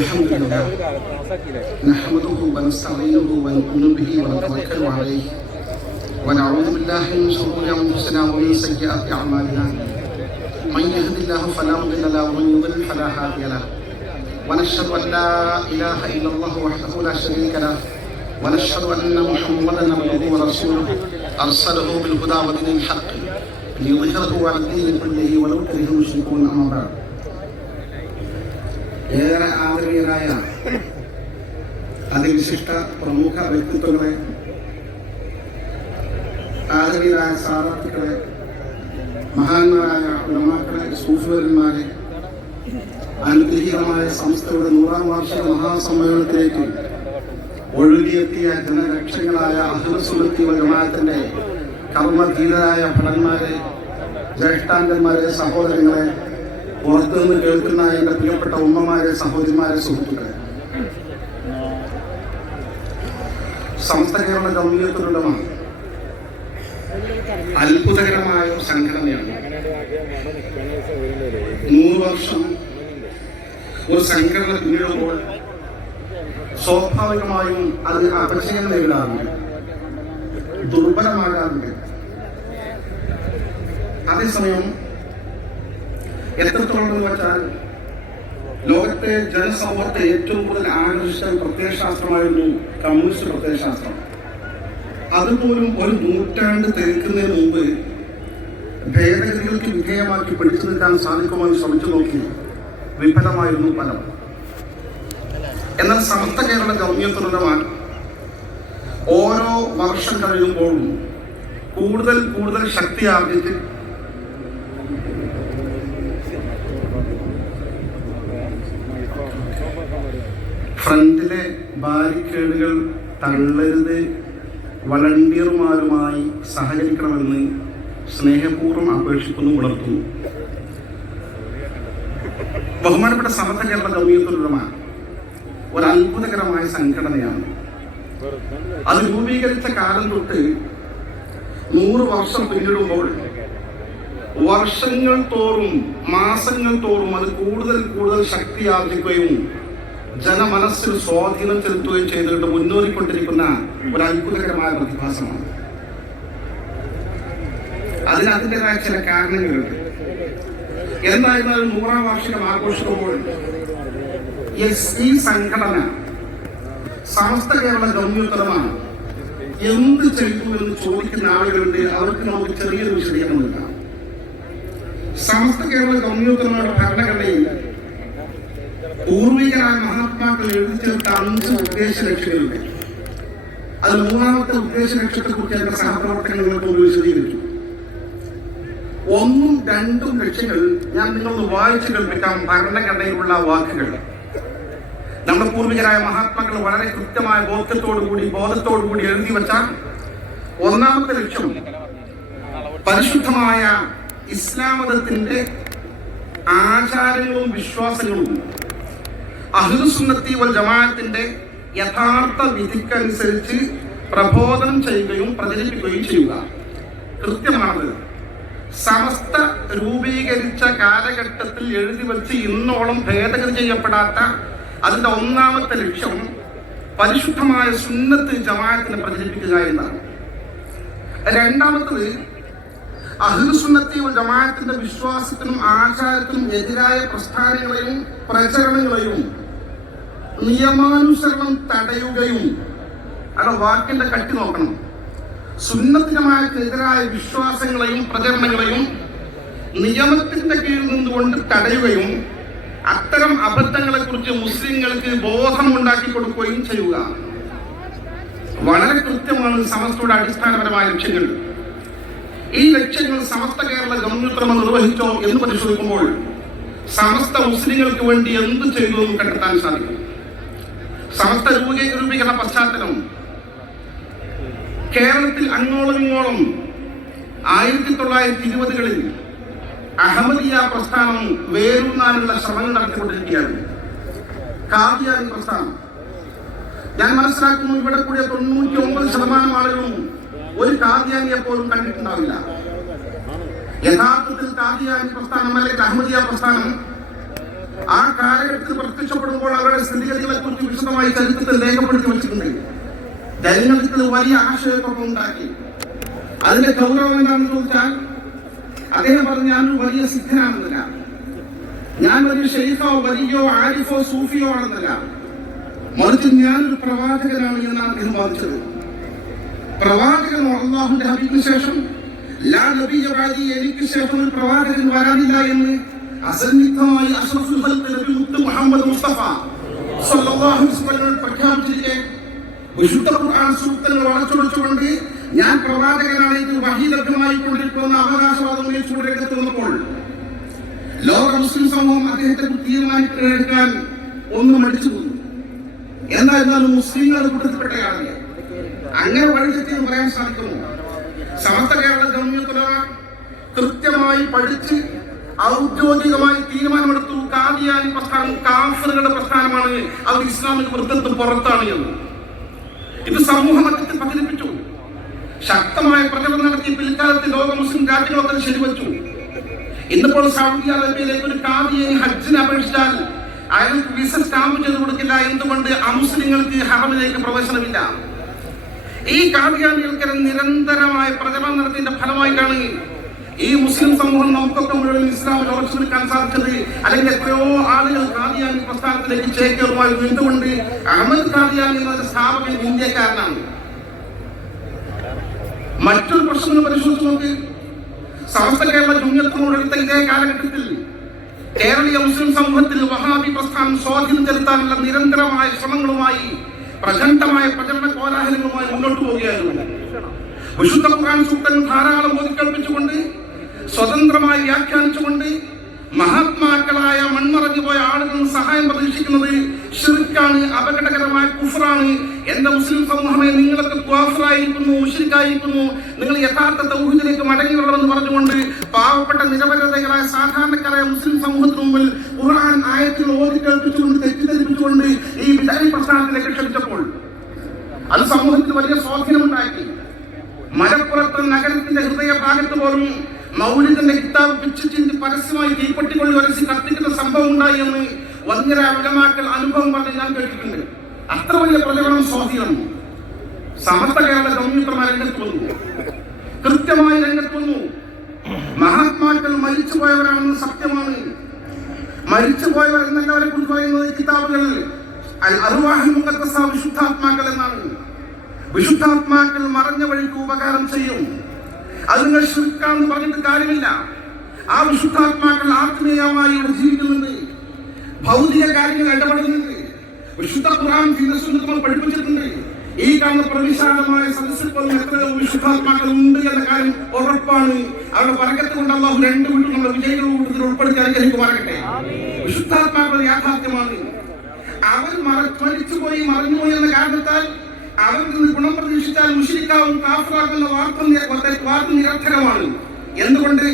الحمد لله نحمده ونستعينه ونؤمن به ونتوكل عليه ونعوذ بالله من شرور انفسنا ومن سيئات اعمالنا من يهد الله فلا مضل له ومن يضلل فلا هادي له ونشهد ان لا اله الا الله وحده لا شريك له ونشهد ان محمدا عبده ورسوله ارسله بالهدى ودين الحق ليظهره على الدين كله ولو كره المشركون. اما بعد. ഏറെ ആദരണീയരായ അതിവിശിഷ്ട പ്രമുഖ വ്യക്തിത്വങ്ങളെ, ആദരണീയരായ സാധാർത്ഥികളെ, മഹാന്മാരായ ഉലമാക്കളെ, സൂഫിവര്യന്മാരെ, അനുഗ്രഹീതമായ സംസ്ഥയുടെ 100ാം വാർഷിക മഹാസമ്മേളനത്തിലേക്ക് ഒഴുകിയെത്തിയ ജനരക്ഷകളായ അഹ്ലുസ് സുന്നത്തി വൽ ജമാഅത്തിന്റെ കർമ്മധീരരായ ഭടന്മാരെ, ജ്യേഷ്ഠാങ്കന്മാരെ, സഹോദരങ്ങളെ, പുറത്തുനിന്ന് കേൾക്കുന്ന എന്റെ പ്രിയപ്പെട്ട ഉമ്മമാരെ, സഹോദരിമാരെ, സുഹൃത്തുക്കളെ, സമസ്ത കേരള ജംഇയ്യത്തുൽ ഉലമ അത്ഭുതകരമായ ഒരു സംഘടനയാണ്. 100 വർഷം ഒരു സംഘടന പിന്നിടുമ്പോൾ സ്വാഭാവികമായും അത് അപജയം നേരിടാറുണ്ട്, ദുർബലമാകാറുണ്ട്. അതേസമയം എത്രത്തോളം എന്ന് വെച്ചാൽ ലോകത്തെ ജനസമൂഹത്തെ ഏറ്റവും കൂടുതൽ ആകർഷിച്ച പ്രത്യയശാസ്ത്രമായിരുന്നു കമ്മ്യൂണിസ്റ്റ് പ്രത്യയശാസ്ത്രം. അതുപോലും ഒരു നൂറ്റാണ്ട് തികക്കുന്നതിന് മുമ്പ് ഭേദഗതികൾക്ക് വിധേയമാക്കി പിടിച്ചു നിൽക്കാൻ സാധിക്കുമെന്ന് ശ്രമിച്ചു നോക്കി വിഫലമായിരുന്നു ഫലം. എന്നാൽ സമസ്ത കേരള ജംഇയ്യത്തുൽ ഉലമ ഓരോ വർഷം കഴിയുമ്പോഴും കൂടുതൽ കൂടുതൽ ശക്തി ആർജിച്ച് ഫ്രണ്ടിലെ ബാരിക്കേഡുകൾ തള്ളരുത്, വളണ്ടിയർമാരുമായി സഹകരിക്കണമെന്ന് സ്നേഹപൂർവ്വം അപേക്ഷിക്കുന്നു, ഉണർത്തുന്നു. ബഹുമാനപ്പെട്ട സമസ്ത കേരള ജംഇയ്യത്തുൽ ഉലമ ഒരു അത്ഭുതകരമായ സംഘടനയാണ്. അത് രൂപീകരിച്ച കാലം തൊട്ട് 100 വർഷം പിന്നിടുമ്പോൾ വർഷങ്ങൾ തോറും, മാസങ്ങൾ തോറും അത് കൂടുതൽ കൂടുതൽ ശക്തി ആർജിക്കുകയും ജനമനസ്സിൽ സ്വാധീനം ചെലുത്തുകയും ചെയ്തുകൊണ്ട് മുന്നേറിക്കൊണ്ടിരിക്കുന്ന ഒരു അത്ഭുതകരമായ പ്രതിഭാസമാണ്. അതിന് അതിൻ്റെതായ ചില കാരണങ്ങളുണ്ട്. എന്തായിരുന്നാലും 100ാം വാർഷികം ആഘോഷിക്കുമ്പോൾ ഈ സംഘടന സമസ്ത കേരള ജംഇയ്യത്തുൽ ഉലമ എന്ത് ചെയ്തു എന്ന് ചോദിക്കുന്ന ആളുകളുണ്ട്. അവർക്ക് നമുക്ക് ചെറിയൊരു വിശദീകരണമില്ല. സമസ്ത കേരള ജംഇയ്യത്തുൽ ഉലമയുടെ ഭരണഘടനയിൽ പൂർവികരായ മഹാത്മാക്കൾ എഴുതി ചേർത്ത 5 ഉദ്ദേശ ലക്ഷ്യങ്ങളുണ്ട്. അത് 3ാമത്തെ ഉദ്ദേശ ലക്ഷ്യത്തെ കുറിച്ച് എന്റെ സഹപ്രവർത്തകർ നിങ്ങൾക്ക് മുമ്പ് വിശദീകരിച്ചു. 1ഉം 2ഉം ലക്ഷ്യങ്ങൾ ഞാൻ നിങ്ങളൊന്ന് വായിച്ചു കേൾപ്പിക്കാം. ഭരണഘടനയിലുള്ള വാക്കുകൾ നമ്മുടെ പൂർവികരായ മഹാത്മാക്കൾ വളരെ കൃത്യമായ ബോധത്തോടുകൂടി എഴുതി വെച്ച 1ാമത്തെ ലക്ഷ്യം പരിശുദ്ധമായ ഇസ്ലാം മതത്തിന്റെ ആചാരങ്ങളും വിശ്വാസങ്ങളും അഹ്ലുസ് സുന്നത്തി വൽ ജമാഅത്തിന്റെ യഥാർത്ഥ വിധിക്കനുസരിച്ച് പ്രബോധനം ചെയ്യുകയും പ്രചരിപ്പിക്കുകയും ചെയ്യുക. കൃത്യമാണത്. സമസ്ത രൂപീകരിച്ച കാലഘട്ടത്തിൽ എഴുതി വെച്ച് ഇന്നോളം ഭേദഗതി ചെയ്യപ്പെടാത്ത അതിന്റെ 1ാമത്തെ ലക്ഷ്യം പരിശുദ്ധമായ സുന്നത്ത് ജമാഅത്തിനെ പ്രചരിപ്പിക്കുക എന്നാണ്. 2ാമത്തത് അഹ്ലുസ് സുന്നത്തി വൽ ജമാഅത്തിന്റെ വിശ്വാസത്തിനും ആചാരത്തിനും എതിരായ പ്രസ്ഥാനങ്ങളെയും പ്രചരണങ്ങളെയും നിയമാനുസരണം തടയുകയും, അവിടെ വാക്കിന്റെ കട്ടി നോക്കണം, സുന്നത്ത് ജമാഅത്തിനെതിരായ വിശ്വാസങ്ങളെയും പ്രചരണങ്ങളെയും നിയമത്തിന്റെ കീഴിൽ നിന്നുകൊണ്ട് തടയുകയും അത്തരം അബദ്ധങ്ങളെ കുറിച്ച് മുസ്ലിങ്ങൾക്ക് ബോധമുണ്ടാക്കി കൊടുക്കുകയും ചെയ്യുക. വളരെ കൃത്യമാണ് സമസ്തയുടെ അടിസ്ഥാനപരമായ ലക്ഷ്യങ്ങൾ. ഈ ലക്ഷ്യങ്ങൾ സമസ്ത കേരള ജംഇയ്യത്തുൽ ഉലമ നിർവഹിച്ചോ എന്ന് പരിശോധിക്കുമ്പോൾ സമസ്ത മുസ്ലിങ്ങൾക്ക് വേണ്ടി എന്ത് ചെയ്തു എന്ന് കണ്ടെത്താൻ സാധിക്കും. സമസ്ത രൂപീകരണ പശ്ചാത്തലം കേരളത്തിൽ അങ്ങോളം ഇങ്ങോളം 1920കളിൽ അഹമ്മദിയ പ്രസ്ഥാനം വേരൂന്നാനുള്ള ശ്രമങ്ങൾ നടത്തിക്കൊണ്ടിരിക്കുകയാണ്. ഖാദിയാനി പ്രസ്ഥാനം, ഞാൻ മനസ്സിലാക്കുന്നു ഇവിടെ കൂടിയ 99% ആളുകളും ഒരു ഖാദിയാനിയെ പോലും കണ്ടിട്ടുണ്ടാവില്ല. യഥാർത്ഥത്തിൽ ഖാദിയാനി പ്രസ്ഥാനം അല്ലെങ്കിൽ അഹമ്മദിയ പ്രസ്ഥാനം ആ കാലഘട്ടത്തിൽ പ്രത്യക്ഷപ്പെടുമ്പോൾ അവരുടെ സ്ഥിതിഗതികളെ കുറിച്ച് വിശദമായി ചരിത്രത്തിൽ രേഖപ്പെടുത്തി വെച്ചിട്ടുണ്ട്. ജനങ്ങൾക്ക് വലിയ ആശയക്കുഴപ്പം ഉണ്ടാക്കി. അതിന്റെ ഗൗരവം എന്താണെന്ന് ചോദിച്ചാൽ, അദ്ദേഹം പറഞ്ഞു ഞാനൊരു വലിയ സിദ്ധനാണെന്നല്ല, ഞാൻ വലിയ ഷെയ്ഖോ വലിയോ ആരിഫോ സൂഫിയോ ആണെന്നല്ല, മറിച്ച് ഞാനൊരു പ്രവാചകനാണ് എന്നാണ് അദ്ദേഹം വാദിച്ചത്. പ്രവാചകൻ അല്ലാഹുവിന്റെ ഹബീബിന് ശേഷം ലാ നബിയ്യ ബഅദി, എനിക്ക് ശേഷം ഒരു പ്രവാചകൻ വരാനില്ല എന്ന് അസന്നിഗ്ധമായി അഷ്റഫുൽ ഖൽഖ് നബി മുഹമ്മദ് മുസ്തഫ സ്വല്ലല്ലാഹു അലൈഹി വസല്ലം പ്രഖ്യാപിച്ചിരിക്കെ വിശുദ്ധ ഖുർആൻ സൂക്തങ്ങൾ വളച്ചൊടിച്ചുകൊണ്ട് ഞാൻ പ്രവാചകനാണ്, ഇത് വഹി ലഭ്യമായി കൊണ്ടിരിക്കുന്ന അവകാശവാദം ഉന്നയിച്ചുകൊണ്ട് രംഗത്ത് വന്നപ്പോൾ ലോക മുസ്ലിം സമൂഹം അദ്ദേഹത്തെ തീരുമാനിക്കാൻ ഒന്നും മടിച്ചു പോകുന്നു. എന്നാലും മുസ്ലിങ്ങളുടെ കൂട്ടത്തിൽപ്പെട്ടയാളെ അങ്ങനെ വഴിതെറ്റിയെന്ന് പറയാൻ സാധിക്കുമോ? സമസ്ത കേരള ജംഇയ്യത്തുൽ ഉലമ കൃത്യമായി പഠിച്ച് ഔദ്യോഗികമായി തീരുമാനമെടുത്തു, ഖാദിയാനി പ്രസ്ഥാനം കാഫിറുകളുടെ പ്രസ്ഥാനമാണ്, അത് ഇസ്ലാമിക വൃത്തത്തിന് പുറത്താണ് എന്ന്. ഇത് സമൂഹ മധ്യത്തിൽ പ്രചരിപ്പിച്ചു, ശക്തമായ പ്രചരണം നടത്തി. പിൽക്കാലത്ത് ലോക മുസ്ലിം രാജ്യങ്ങളൊക്കെ ശരിവച്ചു. ഇന്നിപ്പോൾ സൗദി അറേബ്യയിലേക്ക് ഒരു ഖാദിയാനി ഹജ്ജിന് അപേക്ഷിച്ചാൽ അയാൾക്ക് വിസ സ്റ്റാമ്പ് ചെയ്ത് കൊടുക്കില്ല. എന്തുകൊണ്ട്? അമുസ്ലിങ്ങൾക്ക് ഹറമിലേക്ക് പ്രവേശനമില്ല. ഈ ഖാദിയാനികൾക്ക് നിരന്തരമായ പ്രചരണം നടത്തിയതിന്റെ ഫലമായിട്ടാണ് ഈ മുസ്ലിം സമൂഹം നമുക്കൊക്കെ മുഴുവൻ ഇസ്ലാമിൽ ഉറച്ചു നിൽക്കാൻ സാധിച്ചത്. അല്ലെങ്കിൽ എത്രയോ ആളുകൾ ഖാദിയാനി പ്രസ്ഥാനത്തിലേക്ക് ചേക്കേറുമായിരുന്നു. എന്തുകൊണ്ട്? അഹമ്മദ് ഖാദിയാനി എന്ന സ്ഥാപകൻ ഇന്ത്യക്കാരനാണ്. മറ്റൊരു പ്രശ്നം പരിശോധിച്ച് നോക്ക്. സമസ്ത കേരള ജംഇയ്യത്തിനോടെടുത്ത ഇതേ കാലഘട്ടത്തിൽ കേരളീയ മുസ്ലിം സമൂഹത്തിൽ വഹാബി പ്രസ്ഥാനം സ്വാധീനം ചെലുത്താനുള്ള നിരന്തരമായ ശ്രമങ്ങളുമായി പ്രചണ്ഡമായ പ്രചരണ കോലാഹലങ്ങളുമായി മുന്നോട്ട് പോവുകയായിരുന്നു. വിശുദ്ധ ഖുർആൻ സൂക്തൻ ധാരാളം ഓതിക്കേൾപ്പിച്ചുകൊണ്ട് സ്വതന്ത്രമായി വ്യാഖ്യാനിച്ചുകൊണ്ട് മഹാത്മാക്കളായ മൺമറഞ്ഞു പോയ ആളുകൾ സഹായം പ്രതീക്ഷിക്കുന്നത് ശിർക്കാണ്, അപകടകരമായ കുഫ്റാണ്. എന്റെ മുസ്ലിം സമൂഹമേ, നിങ്ങളൊക്കെ കാഫിറായിരിക്കുന്നു, മുശ്രിക്കായിരിക്കുന്നു, നിങ്ങൾ യഥാർത്ഥ തൗഹീദിലേക്ക് മടങ്ങി വരണമെന്ന് പറഞ്ഞുകൊണ്ട് പാവപ്പെട്ട നിരപരാധികളായ സാധാരണക്കാരായ മുസ്ലിം സമൂഹത്തിന് മുമ്പിൽ ഖുർആൻ ആയത്തുകൾ ഓതിക്കേൾപ്പിച്ചുകൊണ്ട് തെറ്റിദ്ധരിപ്പിച്ചുകൊണ്ട് ഈ വിദായി പ്രസ്ഥാനത്തിലേക്ക് ക്ഷണിച്ചപ്പോൾ അത് സമൂഹത്തിൽ വലിയ സ്വാധീനമുണ്ടാക്കി. മലപ്പുറത്ത് നഗരത്തിന്റെ ഹൃദയഭാഗത്ത് പോലും മൗലിദിന്റെ കിതാബ് പിച്ചിച്ചിന്തി പരസ്യമായി തീപ്പെട്ടിക്കൊള്ളി വരച്ച് കത്തിക്കുന്ന സംഭവം ഉണ്ടായി എന്ന് വന്യരായ ഉലമാക്കൾ അനുഭവം പറഞ്ഞ് ഞാൻ കേട്ടിട്ടുണ്ട്. അത്ര വലിയ പ്രചരണം സ്വാധീനം സമസ്ത കേരള ജംഇയ്യത്തുൽ രംഗത്ത് വന്നു, കൃത്യമായി രംഗത്ത് വന്നു. മഹാത്മാക്കൾ മരിച്ചുപോയവരാണെന്ന് സത്യമാണ്. മരിച്ചുപോയവർ എന്നവരെ കുറിച്ച് പറയുന്നത് കിതാബുകൾ അർവാഹുൽ മുഖദ്ദസ, വിശുദ്ധാത്മാക്കൾ എന്നാണ്. വിശുദ്ധാത്മാക്കൾ മറഞ്ഞ വഴിക്ക് ഉപകാരം ചെയ്യും. അത് നിങ്ങൾ ശിർക്കാണെന്ന് പറഞ്ഞിട്ട് കാര്യമില്ല. ആ വിശുദ്ധാത്മാക്കൾ ആത്മീയമായി ഇവിടെ ജീവിക്കുന്നുണ്ട്, ഭൗതിക കാര്യങ്ങൾ ഇടപെടുന്നുണ്ട്. വിശുദ്ധ ഖുർആൻ സുന്നത്തുകൾ പഠിപ്പിച്ചിട്ടുണ്ട്. ഈ കാണുന്ന പ്രവിശാലമായ സദസ്സിൽ പോലും എത്രയോ വിശുദ്ധാത്മാക്കൾ ഉണ്ട് എന്ന കാര്യം ഉറപ്പാണ്. അവരുടെ ബർക്കത്ത് കൊണ്ട് അല്ലാഹു രണ്ട് വീട്ടിൽ നമ്മുടെ വിജയികളുടെ കൂട്ടത്തിൽ ഉൾപ്പെടുത്തി അനുഗ്രഹിക്കുമാറാകട്ടെ. വിശുദ്ധാത്മാക്കൾ യാഥാർത്ഥ്യമാണ്. അവർ മരിച്ചുപോയി മറഞ്ഞുപോയി എന്ന കാരണത്താൽ അവരിൽ നിന്ന് ഗുണം പ്രതീക്ഷിച്ചാൽ മുശ്രിക്കാവും കാഫിറാക്കുന്ന വാർത്ത നിരർത്ഥകമാണ്. എന്തുകൊണ്ട്?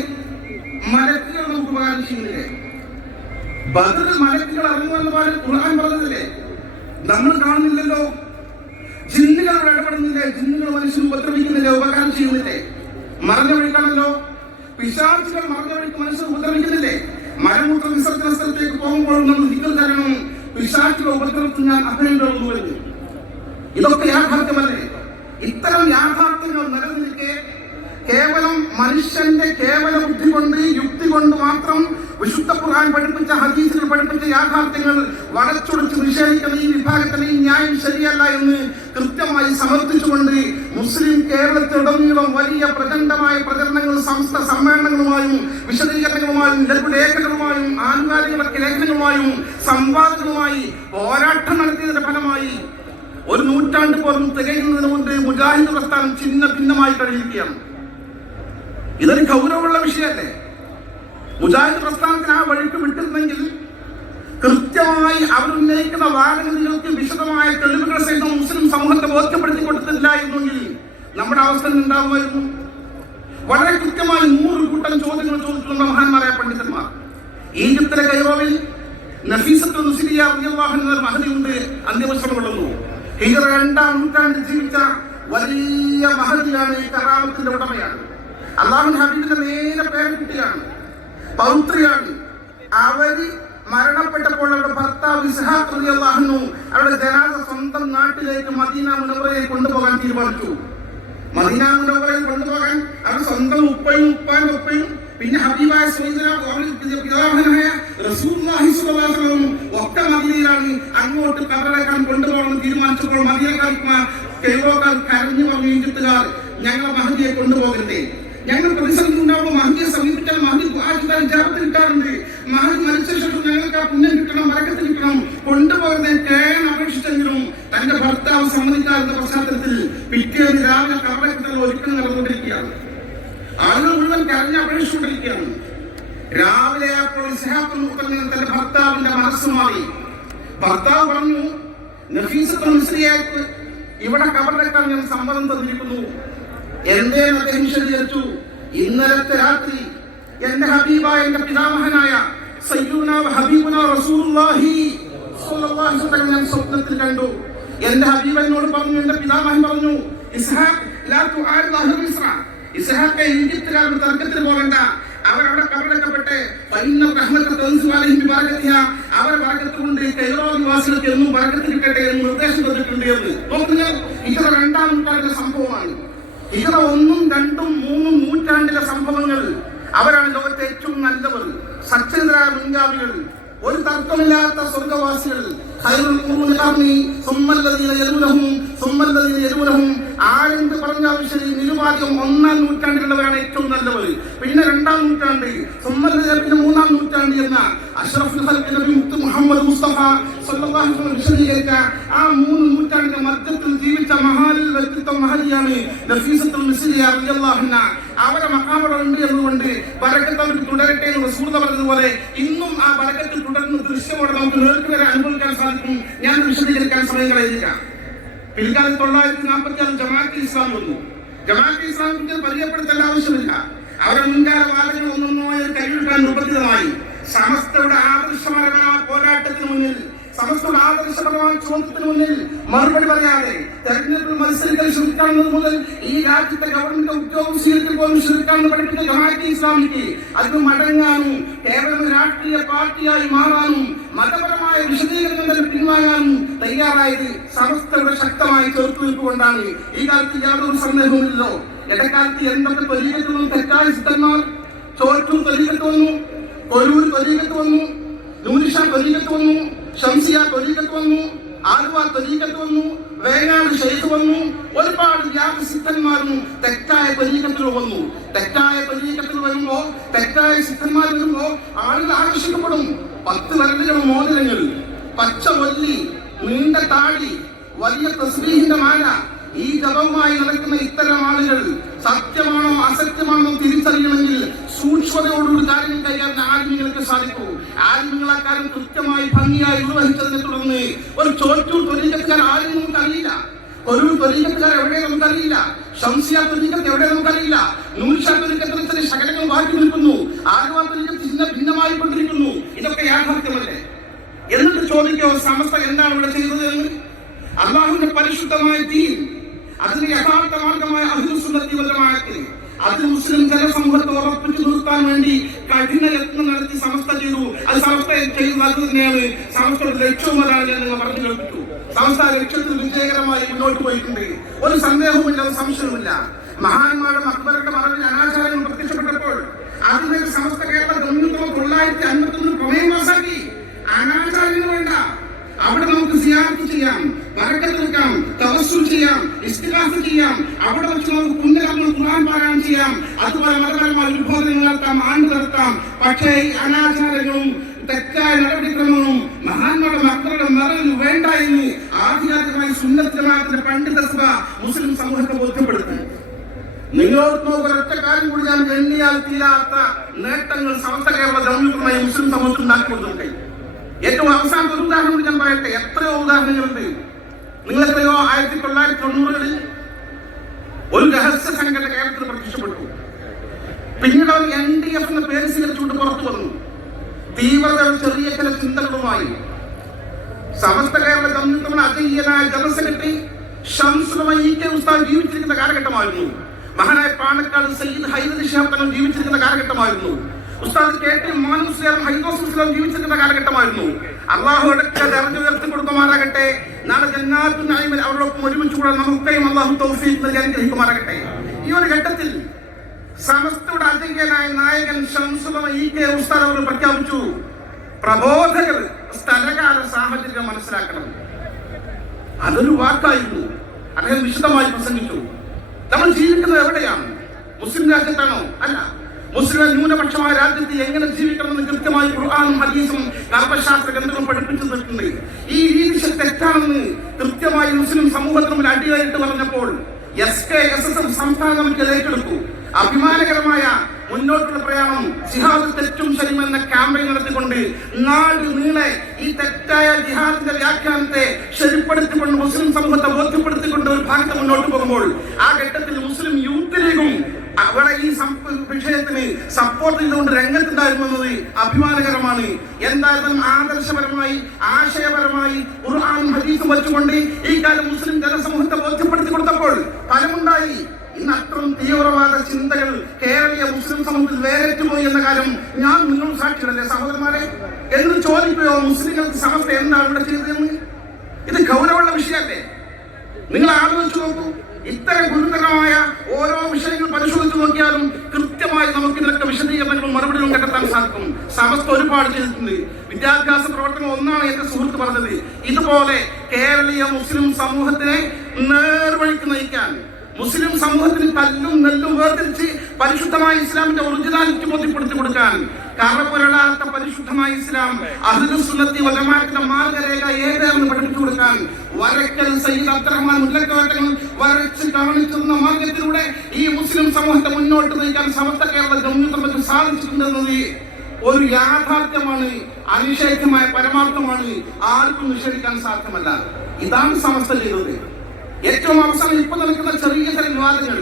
മലക്കുകൾ നമുക്ക് ഉപകാരം ചെയ്യുന്നില്ലേ? ബദറിൽ മലക്കുകൾ ഇറങ്ങുമെന്ന് ഖുർആൻ പറഞ്ഞതില്ലേ? നമ്മൾ കാണുന്നില്ലല്ലോ. ജിന്നുകൾ ഇടപെടുന്നില്ലേ? ജിന്നുകൾ മനുഷ്യൻ ഉപദ്രവിക്കുന്നില്ലേ? ഉപകാരം ചെയ്യുന്നില്ലേ? മറഞ്ഞ വഴിക്കാണല്ലോ. പിശാചുകൾ മറഞ്ഞ വഴിക്ക് മനുഷ്യർ ഉപദ്രവിക്കുന്നില്ലേ? മലമൂത്ര വിസർജന സ്ഥലത്തേക്ക് പോകുമ്പോൾ നമ്മൾ ദിക്ർ തരണം, പിശാചുകളുടെ ഉപദ്രവത്തിൽ ഞാൻ അഭയം വരുന്നു. ഇതൊക്കെ യാഥാർത്ഥ്യമല്ലേ? ഇത്തരം യാഥാർത്ഥ്യങ്ങൾ നിലനിൽക്കെ കേവലം മനുഷ്യന്റെ കേവല ബുദ്ധി കൊണ്ട് യുക്തി കൊണ്ട് മാത്രം വിശുദ്ധ ഖുർആൻ പഠിപ്പിച്ച ഹദീസുകൾ പഠിപ്പിച്ച യാഥാർത്ഥ്യങ്ങൾ വളച്ചൊടിച്ച് നിഷേധിക്കുന്ന ഈ വിഭാഗത്തിന് ഈ ന്യായം ശരിയല്ല എന്ന് കൃത്യമായി സമർത്ഥിച്ചുകൊണ്ട് മുസ്ലിം കേരളത്തിലുടനീളം വലിയ പ്രചണ്ഡമായ പ്രചരണങ്ങൾ, സംസ്ഥ സമ്മേളനങ്ങളുമായും വിശദീകരണങ്ങളുമായും ലേഖനങ്ങളുമായും ആനുകാലികളൊക്കെ ലേഖനങ്ങളുമായും സംവാദങ്ങളുമായി പോരാട്ടം നടത്തിയതിന്റെ ഫലമായി ഒരു നൂറ്റാണ്ട് പോലും തികയുന്നതിന് മുമ്പ് മുജാഹിദ് പ്രസ്ഥാനം ചിഹ്ന ഭിന്നമായി കഴിഞ്ഞിരിക്കുകയാണ്. ഇതൊരു ഗൗരവമുള്ള വിഷയമല്ലേ? മുജാഹിദ് പ്രസ്ഥാനത്തിന് ആ വഴിക്ക് വിട്ടിരുന്നെങ്കിൽ കൃത്യമായി അവരുന്നയിക്കുന്ന വാദഗതികൾക്ക് വിശദമായ തെളിവുകൾ സഹിതം മുസ്ലിം സമൂഹത്തെ ബോധ്യപ്പെടുത്തി കൊടുത്തില്ലായിരുന്നെങ്കിൽ നമ്മുടെ അവസ്ഥ ഉണ്ടാകുമായിരുന്നു. വളരെ കൃത്യമായി 100 കൂട്ടം ചോദ്യങ്ങൾ ചോദിച്ചിട്ടുള്ള മഹാന്മാരായ പണ്ഡിതന്മാർ. ഈജിപ്തിലെ കൈറോവിൽ നഫീസത്തുൽ നുസ്രിയ റളിയല്ലാഹു അൻഹ എന്ന മഹദിയുണ്ട്. അന്ത്യവിശ്രമം കൊള്ളുന്നു. ഹിജ്റ 2-ാം നൂറ്റാണ്ടിൽ ജീവിച്ച വലിയ മഹദിയാണ്. ഈ കറാമത്തിന്റെ ഉടമയാണ്. അല്ലാഹുവിന്റെ ഹബീബിന്റെ നേരെ പേരക്കുട്ടിയാണ്, പൗത്രിയാണ്. അവര് മരണപ്പെട്ടപ്പോൾ അവരുടെ ഭർത്താവ് ഇസ്ഹാഖ് റളിയല്ലാഹു അൻഹു അവരുടെ ജനാസ സ്വന്തം നാട്ടിലേക്ക് മദീന മുനവ്വറയിൽ കൊണ്ടുപോകാൻ തീരുമാനിച്ചു. മദീന മുനവ്വറയിൽ കൊണ്ടുപോകാൻ അവർ സ്വന്തം ഉപ്പയും ഉപ്പാന്റെ ഉപ്പയും പിന്നെ ഹബീബായ പിതാമഹനായ റസൂലുള്ളാഹി സ്വല്ലല്ലാഹു അലൈഹി വസല്ലം ഒക്കെ മദീനയിലാണ്. അങ്ങോട്ട് കബറടക്കാൻ കൊണ്ടുപോകണമെന്ന് തീരുമാനിച്ചപ്പോൾ മദീനക്കാർ കെയ്റോക്കാർ കരഞ്ഞു പറഞ്ഞു, ഈജിപ്തുകാർ ഞങ്ങളെ മഹദിയെ കൊണ്ടുപോകരുതേ, ഞങ്ങൾ പ്രതിസന്ധി ഉണ്ടാവുമ്പോൾ മഹദിയെ സമീപിച്ചാൽ മഹദി ജാപത്തിൽ കിട്ടാറുണ്ട്, മഹദി മരിച്ച ശേഷം ഞങ്ങൾക്ക് ആ പുണ്യം കിട്ടണം, ബറക്കത്ത് കിട്ടണം, കൊണ്ടുപോകുന്നതിന് കേൻ അപേക്ഷിച്ചെങ്കിലും തന്റെ ഭർത്താവ് സമ്മതിക്കാത്ത പശ്ചാത്തലത്തിൽ പിറ്റേന്ന് രാവിലെ കബറടക്കത്തിൽ ഒരുക്കം നടന്നുകൊണ്ടിരിക്കുകയാണ്. ആളുകൾ മുഴുവൻ കരഞ്ഞ് അപേക്ഷിച്ചുകൊണ്ടിരിക്കുകയാണ്. രാവിലെ അപ്പോൾ ഇസ്ഹാഖ് തന്റെ ഭർത്താവിന്റെ മനസ്സ് മാറി. ഭർത്താവ് പറഞ്ഞു, നഫീസത്തുൽ മിസ്രിയായിട്ട് ഇവിടെ കബറടക്കാൻ ഞാൻ സമ്മതം തന്നിരിക്കുന്നു. എന്തേന്ന് അദ്ദേഹം വിശദീകരിച്ചു. ഇന്നലത്തെ രാത്രി എന്റെ ഹബീബായ എന്റെ പിതാമഹനായ സയ്യിദുനാ ഹബീബുനാ റസൂലുള്ളാഹി സ്വല്ലല്ലാഹു അലൈഹി വസല്ലം ഞാൻ സ്വപ്നത്തിൽ കണ്ടു. എന്റെ ഹബീബ് എന്നോട് പറഞ്ഞു, എന്റെ പിതാമഹൻ പറഞ്ഞു, ഇസ്ഹാഖ് ലാ തുആരിദ് അഹ്ല മിസ്ര, ഇസ്ഹാഖെ ഈജിപ്തുകാരുടെ തർക്കത്തിൽ പോകണ്ട, അവരവിടെ കബറടക്കപ്പെട്ട് അവരെ ബറക്കത്ത് കൊണ്ട് കൈറോ നിവാസികൾക്ക് എന്നും ബറക്കത്ത് കിട്ടട്ടെ എന്ന് നിർദ്ദേശം തന്നിട്ടുണ്ട് എന്ന്. നോക്കുക, ഇത് 2-ാം നൂറ്റാണ്ടിലെ സംഭവമാണ്. ഇത് 1, 2, 3 നൂറ്റാണ്ടിലെ സംഭവങ്ങൾ. അവരാണ് ലോകത്തെ ഏറ്റവും നല്ലവർ, സച്ചരിതരായ മുൻഗാമികൾ, ഒരു തർക്കമില്ലാത്ത സ്വർഗവാസികൾ. ആരെന്ത് പറഞ്ഞാലും ശരി, നിരുപാധികം 1-ാം നൂറ്റാണ്ടിലുള്ളവരാണ് ഏറ്റവും നല്ലവർ. പിന്നെ 2-ാം നൂറ്റാണ്ട്, പിന്നെ 3-ാം നൂറ്റാണ്ട് എന്ന അഷ്റഫുൽ ഖൽഖ് നബി മുഹമ്മദ് മുസ്തഫ സ്വല്ലല്ലാഹു അലൈഹി വസല്ലം വിശദീകരിച്ച ആ 3 നൂറ്റാണ്ടിന്റെ മധ്യത്തിൽ ജീവിച്ച വ്യക്തിത്വം മഹദിയാണ് നഫീസത്തുൽ മിസ്രിയ റളിയല്ലാഹു അൻഹ. അവരെ മഖാമറുണ്ട് എന്നുകൊണ്ട് ബറക്കത്ത് അവർക്ക് തുടരട്ടെ എന്ന് റസൂൽ പറഞ്ഞതുപോലെ ഇന്നും ആ ബറക്കത്തിൽ തുടരുന്ന ദൃശ്യമോടെ നമുക്ക് നേർക്കുവരെ അനുഭവിക്കാൻ സാധിക്കും. ഞാൻ വിശദീകരിക്കാൻ സമയം കളയുന്നില്ല. പിൽക്കാലത്ത് 1946 ജമാഅത്തെ ഇസ്ലാം വന്നു. ജമാഅത്തെ ഇസ്ലാമിനെ പരിചയപ്പെടുത്തേണ്ട ആവശ്യമില്ല. അവരുടെ മുൻകാല വാദങ്ങൾ ഒന്നൊന്നായി കൈവിട്ടാൻ നിർബന്ധിതമായി. സമസ്തയുടെ ആദർശപരമായ പോരാട്ടത്തിന് മുന്നിൽ, സമസ്തയുടെ ആദർശപരമായ ചോദ്യത്തിന് മുന്നിൽ മറുപടി പറയാതെ തെരഞ്ഞെടുപ്പിൽ മത്സരിക്കൽ ശുരുക്കാണെന്നത് മുതൽ ഈ രാജ്യത്തെ ഗവൺമെന്റ് ഉദ്യോഗസ്ഥർക്ക് പോലും ശുരുക്കാണെന്ന് പഠിപ്പിച്ച ജമാഅത്തെ ഇസ്ലാമിക്ക് അത് മടങ്ങാനും കേവലം രാഷ്ട്രീയ പാർട്ടിയായി മാറാനും മതപരമായ വിശദീകരണങ്ങൾ പിൻവാങ്ങാനും തയ്യാറായത് സമസ്തയുടെ ശക്തമായ ചെറുത്തുനിൽപ്പ് കൊണ്ടാണ്. ഈ കാലത്ത് യാതൊരു സന്ദേഹവുമില്ലല്ലോ. ഇടക്കാലത്ത് എന്തൊക്കെ തൊലീകത്ത് തെറ്റായ സിദ്ധന്മാർ, ചോറ്റൂർ തൊലീകത്ത് വന്നു, കൊരൂർ തൊലീകത്ത് വന്നു, നൂരിഷ തൊലീകത്ത് വന്നു, ഷംസിയ തൊലീകത്ത് വന്നു, ആലുവ തൊലീകത്ത് വന്നു, വേങ്ങാട് ഷെയ്ഖ് വന്നു. ഒരുപാട് യാഗസിദ്ധന്മാരും തെറ്റായ തൊലീകത്തിൽ വന്നു. തെറ്റായ തൊലീകത്തിൽ വരുമ്പോ, തെറ്റായ സിദ്ധന്മാർ വരുമ്പോ ആളുകൾ ആകർഷിക്കപ്പെടും. 10 വരലുകളും മോതിരങ്ങൾ, പച്ച വല്ലി, നീണ്ട താടി, വലിയ തസ്ബീഹിന്റെ മാല, ഈ ജപവുമായി നടക്കുന്ന ഇത്തരം ആളുകൾ സത്യമാണോ അസത്യമാണോ തിരിച്ചറിയണമെങ്കിൽ സൂക്ഷ്മതയോടുള്ള കാര്യങ്ങൾ കൈകാര്യം ആലിമ്യങ്ങൾക്ക് സാധിക്കൂ. ആലിമ്യങ്ങൾ ആ കാര്യം കൃത്യമായി ഭംഗിയായി നിർവഹിച്ചതിനെ തുടർന്ന് ഒരു ചോറ്റൂർ തൊലീകത്തുകാർ ആരും നമുക്കറിയില്ല, ഒരു തൊലീകത്തുകാർ എവിടെ നമുക്കറിയില്ല, ഷംസിയ തൊലീകത്ത് എവിടെ നമുക്കറിയില്ല, നൂർഷാ തൊലീകത്തിന് ശകലങ്ങൾ ബാക്കി നിൽക്കുന്നു, ആലുവ തൊലീകത്ത് ഭിന്നമായി കൊണ്ടിരിക്കുന്നു. ഇതൊക്കെ യാഥാർത്ഥ്യമല്ലേ? എന്നിട്ട് ചോദിക്കോ, സമസ്ത എന്താണ് ഇവിടെ ചെയ്തത് എന്ന്? അല്ലാഹുവിന്റെ പരിശുദ്ധമായ ദീൻ, അതിന് യഥാർത്ഥ മാർഗമായ അഹ്ലുസ് സുന്നത്തി വൽ ജമാഅത്ത്, അത് മുസ്ലിം ജനസമൂഹത്തെ ഉറപ്പിച്ചു നിർത്താൻ വേണ്ടി കഠിന യത്നം നടത്തി സമസ്ത ചെയ്തു. അത് സമസ്ത ചെയ്യുന്നത് തന്നെയാണ് സമസ്തയുടെ ലക്ഷ്യവും. അതാണ് ഞാൻ നിങ്ങൾ പറഞ്ഞു കേൾപ്പിച്ചു. സമസ്ത ലക്ഷ്യത്തിൽ വിജയകരമായി മുന്നോട്ട് പോയിട്ടുണ്ട്. ഒരു സന്ദേഹവുമില്ല, ഒരു സംശയവുമില്ല. മഹാന്മാരുടെ മക്ബറയുടെ മറവിൽ അനാചാരങ്ങൾ പ്രത്യക്ഷപ്പെട്ടപ്പോൾ അതിനെ സമസ്ത കേരള 1951 പ്രമേയം പാസാക്കി. അനാചാരങ്ങൾ വേണ്ട, അവിടെ നമുക്ക് സിയാറത്ത് ചെയ്യാം, ബറക്കത്ത് വെക്കാം, തവസ്സുൽ ചെയ്യാം, ഇസ്തിഗാസ ചെയ്യാം, അവിടെ വെച്ച് നമുക്ക് പുണ്യകർമ്മങ്ങൾ ഖുർആൻ പാരായണം ചെയ്യാം, അതുപോലെ മതപരമായ ഉത്ബോധനങ്ങൾ നടത്താം, ആണ്ട് നടത്താം. പക്ഷേ ഈ അനാചാരങ്ങളും തെറ്റായ നടപടിക്രമങ്ങളും മഹാന്മാരുടെ മക്കളുടെ മറവിൽ വേണ്ട എന്ന് ആധികാരികമായി സുന്നത്ത് ജമാഅത്തിന്റെ പണ്ഡിത സഭ മുസ്ലിം സമൂഹത്തെ ബോധ്യപ്പെടുത്തി. നിങ്ങളോട് ഒരൊറ്റ കാര്യം കൂടി ഞാൻ എണ്ണിയാൽ തീരാത്ത നേട്ടങ്ങൾ സമസ്ത കേരള ജമാഅത്തുമായി മുസ്ലിം സമൂഹത്തിൽ ഉണ്ടാക്കിക്കൊടുത്തിട്ടുണ്ട്. ഏറ്റവും അവസാനത്തെ ഒരു ഉദാഹരണം കൂടി ഞാൻ പറയട്ടെ. എത്രയോ ഉദാഹരണങ്ങളുണ്ട്. നിങ്ങളെത്രയോ 1990-കളിൽ ഒരു രഹസ്യ സംഘടന കേരളത്തിൽ പ്രത്യക്ഷപ്പെട്ടു. പിന്നീട് അവർ NDF എന്ന പേര് സ്വീകരിച്ചുകൊണ്ട് പുറത്തു വന്നു. തീവ്രത ചെറിയ ചില ചിന്തകളുമായി സമസ്ത കേരള ജമാഅത്തിന്റെ അജയ്യനായ ജനറൽ സെക്രട്ടറി ഷംസുൽ ഉസ്താദ് ജീവിച്ചിരിക്കുന്ന കാലഘട്ടമായിരുന്നു. മഹാനായ പാണക്കാട് സയ്യിദ് ഹൈദർ ശിഹാബ് തങ്ങൾ ജീവിച്ചിരിക്കുന്ന കാലഘട്ടമായിരുന്നു. ഉസ്താദ് KT മാനുസ്ലിയാറും ഹൈദോസ് മുസ്ലിം ജീവിച്ചിരുന്ന കാലഘട്ടമായിരുന്നു. അള്ളാഹുടൊക്കെ ദർജ ഉയർത്തി കൊടുക്കുമാറാകട്ടെ. നാളെ ജന്നാത്തുൽ നഈമിൽ അവരോടൊപ്പം ഒരുമിച്ച് കൂടെ നമുക്കെയും അള്ളാഹു തൗഫീഖ് നൽകി അനുഗ്രഹിക്കുമാറാകട്ടെ. ഈ ഒരു ഘട്ടത്തിൽ സമസ്തയുടെ അജയ്യനായ നായകൻ ശംസുൽ EK ഉസ്താദ് അവർ പ്രഖ്യാപിച്ചു, പ്രബോധകർ സ്ഥലകാല സാഹചര്യം മനസ്സിലാക്കണം. അതൊരു വാക്കായിരുന്നു. അദ്ദേഹം വിശദമായി പ്രസംഗിച്ചു. നമ്മൾ ജീവിക്കുന്നത് എവിടെയാണ്? മുസ്ലിം രാജ്യത്താണോ? അല്ല. മുസ്ലിം ന്യൂനപക്ഷമായ രാജ്യത്ത് എങ്ങനെ ജീവിക്കണമെന്ന് കൃത്യമായി ഖുർആനും ഹദീസും കർമ്മശാസ്ത്ര ഗ്രന്ഥങ്ങളും പഠിപ്പിച്ചു നിൽക്കുന്നത്. ഈ രീതി തെറ്റാണെന്ന് കൃത്യമായി മുസ്ലിം സമൂഹത്തിന് അടിയായിട്ട് പറഞ്ഞപ്പോൾ SKSSF സംസ്ഥാന കമ്മിറ്റി ഏറ്റെടുത്തു. അഭിമാനകരമായ മുന്നോട്ടുള്ള പ്രയാണം ജിഹാദ് തെറ്റും ശരിയും എന്ന ക്യാമ്പയിൻ നടത്തിക്കൊണ്ട് നാട് നീളെ ഈ തെറ്റായ ജിഹാദിന്റെ വ്യാഖ്യാനത്തെ ശരിപ്പെടുത്തിക്കൊണ്ട് മുസ്ലിം സമൂഹത്തെ ബോധ്യപ്പെടുത്തിക്കൊണ്ട് ഒരു ഭാഗത്ത് മുന്നോട്ട് പോകുമ്പോൾ ആ ഘട്ടത്തിൽ മുസ്ലിം യൂത്ത് ലീഗും അവിടെ ഈ വിഷയത്തിന് സപ്പോർട്ട് ചെയ്തുകൊണ്ട് രംഗത്തുണ്ടായിരുന്നു എന്നത് അഭിമാനകരമാണ്. എന്തായാലും ആദർശപരമായി ആശയപരമായി ഖുർആനും ഹദീസും വെച്ചുകൊണ്ട് ഈ കാലം മുസ്ലിം ജനസമൂഹത്തെ ബോധ്യപ്പെടുത്തി കൊടുത്തപ്പോൾ ഫലമുണ്ടായി. ഇന്ന് അത്രയും തീവ്രവാദ ചിന്തകൾ കേരളീയ മുസ്ലിം സമൂഹത്തിൽ വേരറ്റുപോയി എന്ന കാര്യം ഞാൻ നിങ്ങൾ സാക്ഷികളല്ലേ സഹോദരന്മാരെ? എന്ന് ചോദിക്കുകയോ മുസ്ലിങ്ങൾക്ക് സമസ്ത എന്താണ് ഇവിടെ ചെയ്തതെന്ന്? ഇത് ഗൗരവമുള്ള വിഷയമല്ലേ? നിങ്ങൾ ആലോചിച്ചു നോക്കൂ. ഇത്തരം ഗുരുതരമായ ഓരോ വിഷയങ്ങൾ പരിശോധിച്ച് നോക്കിയാലും കൃത്യമായി നമുക്ക് ഇതിനൊക്കെ വിശദീകരണങ്ങളും മറുപടികളും കണ്ടെത്താൻ സാധിക്കും. സമസ്ത ഒരുപാട് ചെയ്തിട്ടുണ്ട്. വിദ്യാഭ്യാസ പ്രവർത്തനം ഒന്നാണ് എന്റെ സുഹൃത്ത് പറഞ്ഞത്. ഇതുപോലെ കേരളീയ മുസ്ലിം സമൂഹത്തിനെ നേർവഴിക്ക് നയിക്കാൻ, മുസ്ലിം സമൂഹത്തിന് കല്ലും നെല്ലും വേർതിരിച്ച് പരിശുദ്ധമായ ഇസ്ലാമിന്റെ ഒറിജിനാലിറ്റി ബോധ്യപ്പെടുത്തി കൊടുക്കാൻ, കറപുരളാത്ത പരിശുദ്ധമായ ഇസ്ലാം അഹ്ലുസ് സുന്നത്തി വൽ ജമാഅത്തിന്റെ മാർഗരേഖ ഏതാണെന്ന് പഠിപ്പിച്ചു കൊടുക്കാൻ, വരക്കൽ സയ്യിദ് അബ്ദുറഹ്മാൻ മുല്ലക്കോട്ടൻ വരച്ച് കാണിച്ചിരുന്ന മാർഗത്തിലൂടെ ഈ മുസ്ലിം സമൂഹത്തെ മുന്നോട്ട് നയിക്കാൻ സമസ്ത കേരള ജംഇയ്യത്ത് സാധിച്ചിട്ടുണ്ടെന്നത് ഒരു യാഥാർത്ഥ്യമാണ്, അനിഷേധ്യമായ പരമാർത്ഥമാണ്. ആർക്കും നിഷേധിക്കാൻ സാധ്യമല്ല. ഇതാണ് സമസ്ത ചെയ്തത്. ഏറ്റവും അവസാനം ഇപ്പൊ നടക്കുന്ന ചെറിയ ചെറിയ വിവാദങ്ങൾ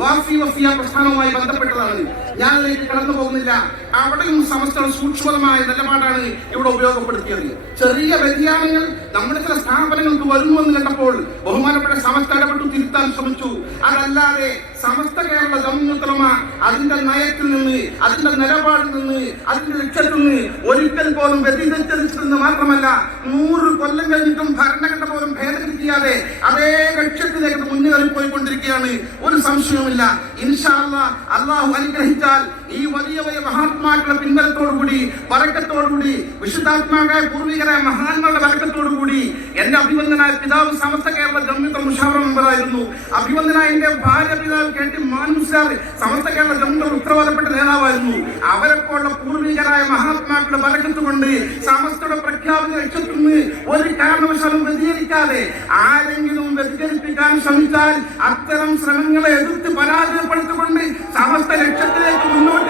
വഫിയ പ്രസ്ഥാനവുമായി ബന്ധപ്പെട്ടതാണ്. ഞാൻ അതിലേക്ക് കടന്നു പോകുന്നില്ല. അവിടെയും സമസ്ത സൂക്ഷ്മമായ നിലപാടാണ് ഇവിടെ ഉപയോഗപ്പെടുത്തിയത്. ചെറിയ വ്യതിയാനങ്ങൾ നമ്മുടെ ചില സ്ഥാപനങ്ങൾക്ക് വരുന്നുവെന്ന് കണ്ടപ്പോൾ ബഹുമാനപ്പെട്ട സമസ്ത ഇടപെട്ടു തിരുത്താൻ ശ്രമിച്ചു. അതല്ലാതെ സമസ്ത കേരള ജംഇയ്യത്തുൽ ഉലമ അതിന്റെ നയത്തിൽ നിന്ന്, അതിന്റെ നിലപാടിൽ നിന്ന്, അതിന്റെ ലക്ഷ്യത്തിൽ നിന്ന് ഒരിക്കൽ പോലും വ്യതിചലിച്ചതെന്ന് മാത്രമല്ല 100 കൊല്ലം കഴിഞ്ഞിട്ടും ഭരണഘടന പോലും ഭേദഗതി ചെയ്യാതെ അതേ ലക്ഷ്യത്തിലേക്ക് മുന്നേറി പോയിക്കൊണ്ടിരിക്കുകയാണ്. ഒരു സംശയവുമില്ല. ഇൻഷാ അല്ലാഹ് അള്ളാഹു അനുഗ്രഹിച്ചാൽ ഈ വലിയ വലിയ മഹാത്മാക്കളുടെ പിൻബലത്തോടുകൂടി ബറക്കത്തോടുകൂടി വിശുദ്ധാത്മാക്കളായ പൂർവികരായ മഹാന്മാരുടെ ബറക്കത്തോടുകൂടി എന്റെ അഭിവന്ദനായ പിതാവ് സമസ്ത കേരള ജംഇയ്യത്ത് മുശാവറ മെമ്പറായിരുന്നു. അഭിവന്ദനായ എന്റെ ഭാര്യ പിതാവ് KT മാനുസ്ലിയാർ സമസ്ത കേരള ജംഇയ്യത്ത് ഉത്തരവാദപ്പെട്ട നേതാവായിരുന്നു. അവരെപ്പോലുള്ള പൂർവികരായ മഹാത്മാക്കളുടെ ബറക്കത്ത് കൊണ്ട് സമസ്തയുടെ പ്രഖ്യാപിത ലക്ഷ്യത്തിൽ നിന്ന് ഒരു കാരണവശാലും വ്യതിചലിക്കാതെ ആരെങ്കിലും വ്യതിചലിപ്പിക്കാൻ ശ്രമിച്ചാൽ അത്തരം ശ്രമങ്ങളെ എതിർത്ത് പരാജയപ്പെടുത്തിക്കൊണ്ട് സമസ്ത ലക്ഷ്യത്തിലേക്ക് മുന്നോട്ട്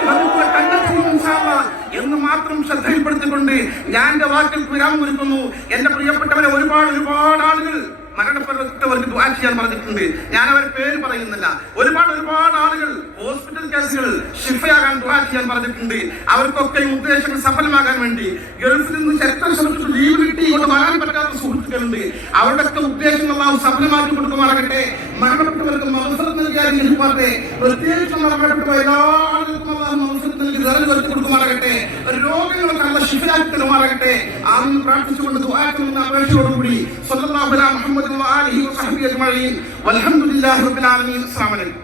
എന്ന് മാത്രം ശ്രദ്ധയിൽപ്പെടുത്തിക്കൊണ്ട് ഞാൻ എന്റെ വാക്കിൽ വിരാമം കുറിക്കുന്നു. എന്റെ പ്രിയപ്പെട്ടവരെ ഒരുപാട് ആളുകൾ മരണപ്പെട്ടവർക്ക് ദുആ ചെയ്യാൻ പറഞ്ഞിട്ടുണ്ട്. ഞാൻ അവരുടെ പേര് പറയുന്നില്ല. ഒരുപാട് ആളുകൾ ഹോസ്പിറ്റൽ കേസുകൾ ശിഫയാകാൻ ദുആ ചെയ്യാൻ പറഞ്ഞിട്ടുണ്ട്. അവർക്കൊക്കെ ഉദ്ദേശങ്ങൾ സഫലമാകാൻ വേണ്ടി ഗൾഫിൽ നിന്ന് ചരിത്രം ശ്രമിച്ചിട്ട് ലീവ് കിട്ടി കൊണ്ട് വരാൻ പറ്റാത്ത സുഹൃത്തുക്കളുണ്ട്. അവരുടെയൊക്കെ ഉദ്ദേശങ്ങൾ അല്ലാഹു സഫലമാക്കി കൊടുക്കുമാറാകട്ടെ. മരണപ്പെട്ടവർക്ക് മഗ്ഫിറത്ത് നൽകിയാലും ലഭിക്കട്ടെ. പ്രത്യേകിച്ച് മരണപ്പെട്ട എല്ലാ ആളുകൾക്കും അല്ലാഹു മഗ്ഫിറത്ത് നൽകി ദറജ ഉയർത്തി കൊടുക്കുമാറാകട്ടെ. രോഗങ്ങളൊക്കെ അല്ലാഹു ശിഫയാക്കി തരുമാറാകട്ടെ. ആമീൻ പ്രാർത്ഥിച്ചുകൊണ്ട് ദുആ ചെയ്യുന്ന അപേക്ഷയോടുകൂടി സ്വല്ലല്ലാഹു അലൈഹി മുഹമ്മദ് വ ആലിഹി വസഹ്ബിഹി അജ്മഈൻ വൽഹംദുലില്ലാഹി റബ്ബിൽ ആലമീൻ. അസ്സലാമു അലൈക്കും.